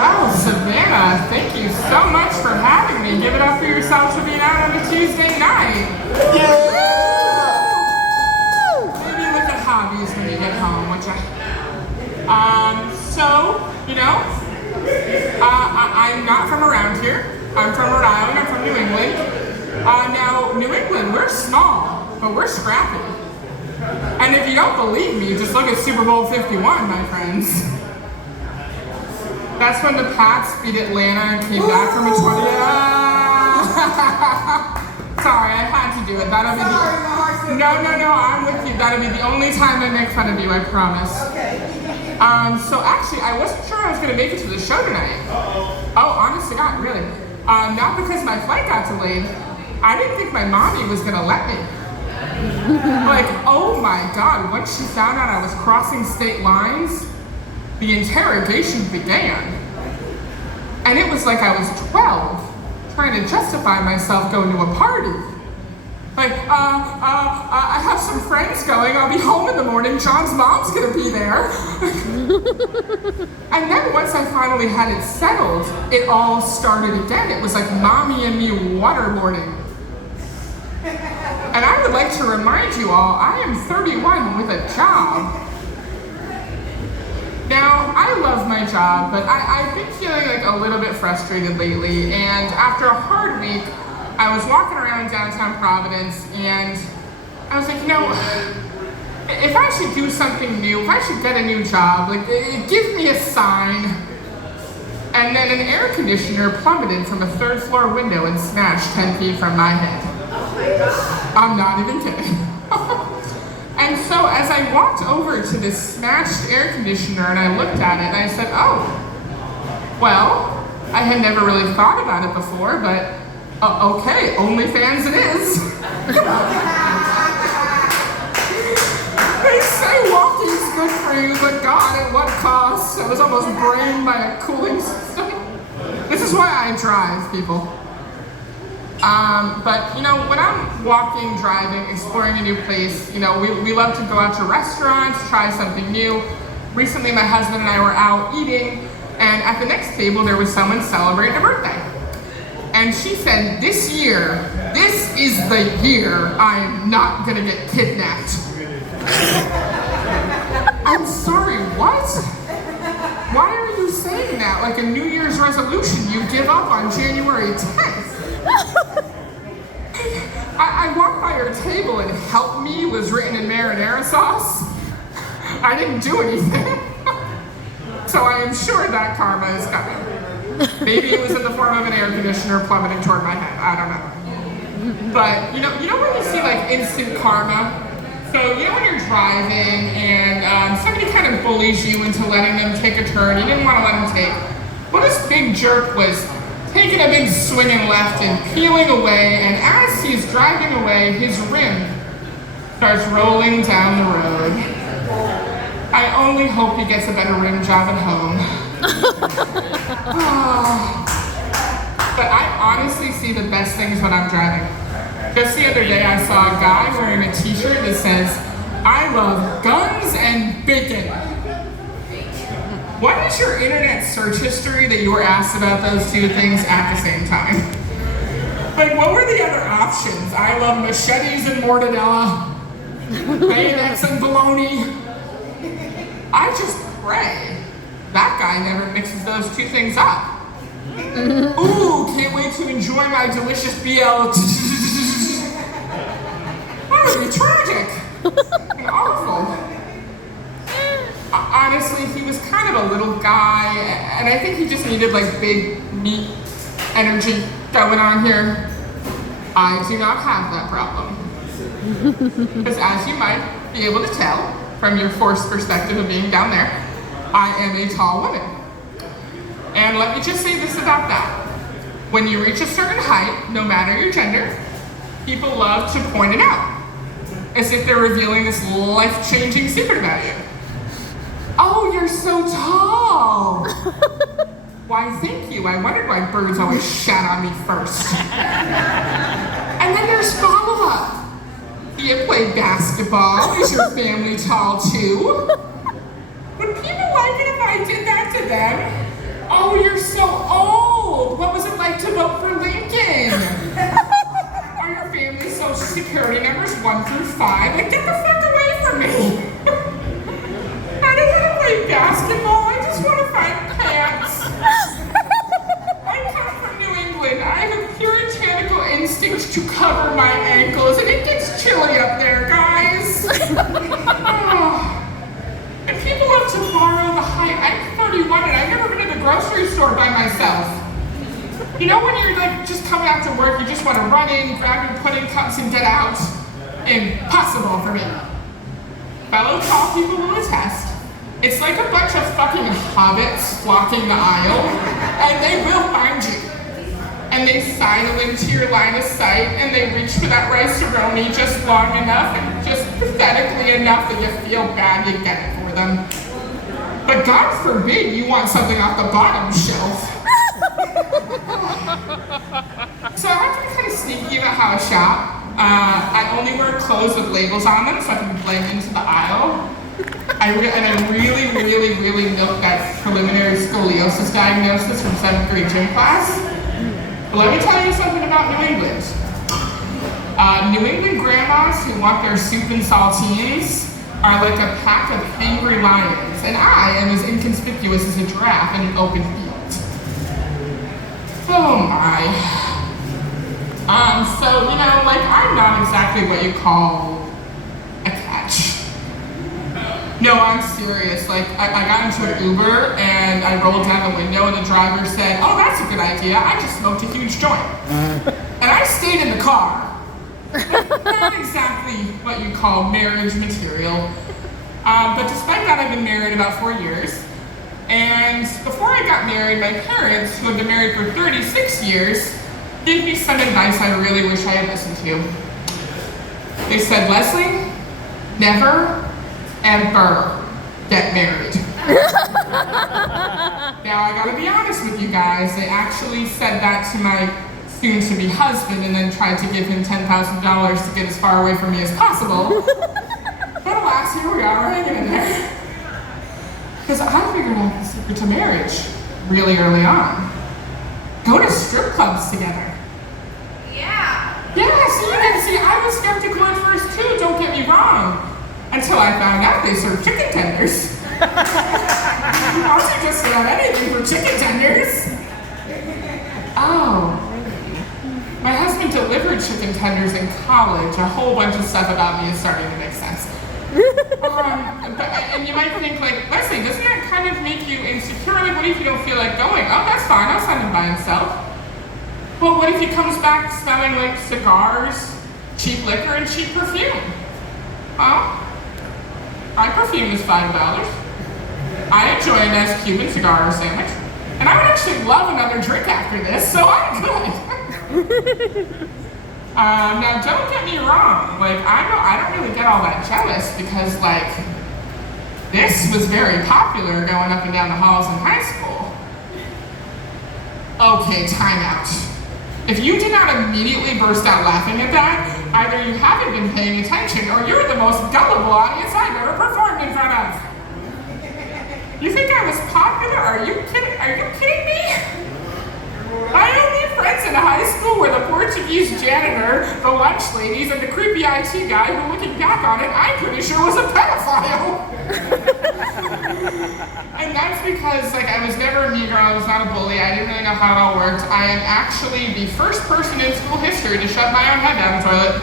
Well, Savannah, thank you so much for having me. Give it up for yourselves for being out on a Tuesday night. Yeah! Maybe look at hobbies when you get home, which I'm not from around here. I'm from Rhode Island, I'm from New England. Now, New England, we're small, but we're scrappy. And if you don't believe me, just look at Super Bowl 51, my friends. That's when the Pats beat Atlanta and came back from a 20. Sorry, I had to do it. That'll be the. No, I'm with you. That'll be the only time I make fun of you, I promise. Okay. So actually, I wasn't sure I was going to make it to the show tonight. Oh, honest to God, really. Not because my flight got delayed. I didn't think my mommy was going to let me. Like, oh my God, once she found out I was crossing state lines, the interrogation began. And it was like I was 12, trying to justify myself going to a party. Like, I have some friends going, I'll be home in the morning, John's mom's gonna be there. And then once I finally had it settled, it all started again. It was like mommy and me waterboarding. And I would like to remind you all, I am 31 with a job. Now, I love my job, but I've been feeling like a little bit frustrated lately, and after a hard week, I was walking around downtown Providence, and I was like, if I should do something new, if I should get a new job, like, give me a sign. And then an air conditioner plummeted from a third floor window and snatched 10 feet from my head. I'm not even kidding. And so as I walked over to this smashed air conditioner and I looked at it and I said, oh, well, I had never really thought about it before, but okay, OnlyFans it is. They say walking's good for you, but God, at what cost? I was almost brained by a cooling system. This is why I drive, people. But when I'm walking, driving, exploring a new place, we love to go out to restaurants, try something new. Recently, my husband and I were out eating, and at the next table, there was someone celebrating a birthday. And she said, this year, this is the year I'm not gonna get kidnapped. I'm sorry, what? Why are you saying that? Like a New Year's resolution you give up on January 10th? I walked by her table and "help me" was written in marinara sauce. I didn't do anything. So I am sure that karma is coming. Maybe it was in the form of an air conditioner plummeting toward my head. I don't know. But you know when you see like instant karma? So when you're driving and somebody kind of bullies you into letting them take a turn, you didn't want to let them take. Well, this big jerk was taking a big swinging left and peeling away, and as he's driving away, his rim starts rolling down the road. I only hope he gets a better rim job at home. But I honestly see the best things when I'm driving. Just the other day, I saw a guy wearing a t-shirt that says, "I love guns and bacon." What is your internet search history that you were asked about those two things at the same time? Like, what were the other options? I love machetes and mortadella, bayonets and bologna. I just pray that guy never mixes those two things up. Ooh, can't wait to enjoy my delicious BL. That would be tragic and awful. Honestly, he was kind of a little guy, and I think he just needed like big meat energy going on here. I do not have that problem. Because as you might be able to tell from your forced perspective of being down there, I am a tall woman. And let me just say this about that. When you reach a certain height, no matter your gender, people love to point it out, as if they're revealing this life-changing secret about you. Oh, you're so tall. Why, thank you. I wondered why birds always shat on me first. And then there's follow-up. Do you play basketball? Is your family tall too? Would people like it if I did that to them? Oh, you're shelf. You know when you're like just coming out to work, you just want to run in, grab your pudding cups and get out? Impossible for me. Fellow tall people will attest. It's like a bunch of fucking hobbits walking the aisle, and they will find you. And they sidle into your line of sight, and they reach for that rice-a-roni just long enough, and just pathetically enough that you feel bad you get it for them. But God forbid you want something off the bottom shelf. So I have to be kind of sneaky about how I shop. I only wear clothes with labels on them so I can blend into the aisle. I really milk that preliminary scoliosis diagnosis from 7th grade gym class. But let me tell you something about New England. New England grandmas who want their soup and saltines are like a pack of hangry lions, and I am as inconspicuous as a giraffe in an open field. Oh my. So, you know, like, I'm not exactly what you call a catch. No, I'm serious. Like, I got into an Uber, and I rolled down the window, and the driver said, "Oh, that's a good idea. I just smoked a huge joint." And I stayed in the car. Not exactly what you call marriage material. But despite that, I've been married about 4 years. And before I got married, my parents, who have been married for 36 years, gave me some advice I really wish I had listened to. They said, "Leslie, never, ever get married." Now, I gotta be honest with you guys, they actually said that to my soon-to-be husband and then tried to give him $10,000 to get as far away from me as possible. But alas, here we are, hanging in there. Because I figured out the secret to marriage really early on. Go to strip clubs together. Yeah, see, I was skeptical at first too, don't get me wrong. Until I found out they serve chicken tenders. Also just about anything for chicken tenders. Oh. My husband delivered chicken tenders in college. A whole bunch of stuff about me is starting to make sense. And you might think, like, "Leslie, doesn't that kind of make you insecure? Like, what if you don't feel like going?" "Oh, that's fine. I'll send him by himself." "Well, what if he comes back smelling like cigars, cheap liquor, and cheap perfume?" "Well, my perfume is $5. I enjoy a nice Cuban cigar or sandwich. And I would actually love another drink after this, so I'm good." Now, don't get me wrong. Like, I don't really get all that jealous because, like, this was very popular going up and down the halls in high school. Okay, time out. If you did not immediately burst out laughing at that, either you haven't been paying attention or you're the most gullible audience I've ever performed in front of. You think I was popular? Are you kidding me? My only friends in high school were the Portuguese janitor, the lunch ladies, and the creepy IT guy who, looking back on it, I'm pretty sure was a pedophile. And that's because, like, I was never a mean girl, I was not a bully, I didn't really know how it all worked. I am actually the first person in school history to shove my own head down the toilet.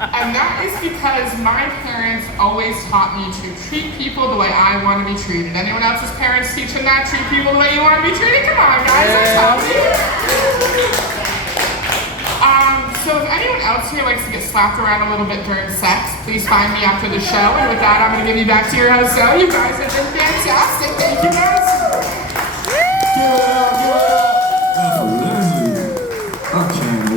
And that is because my parents always taught me to treat people the way I want to be treated. Anyone else's parents teach them that? Treat people the way you want to be treated? Come on, guys, that's healthy. So if anyone else here likes to get slapped around a little bit during sex, please find me after the show. And with that, I'm going to give you back to your host. So you guys have been fantastic. Thank you guys.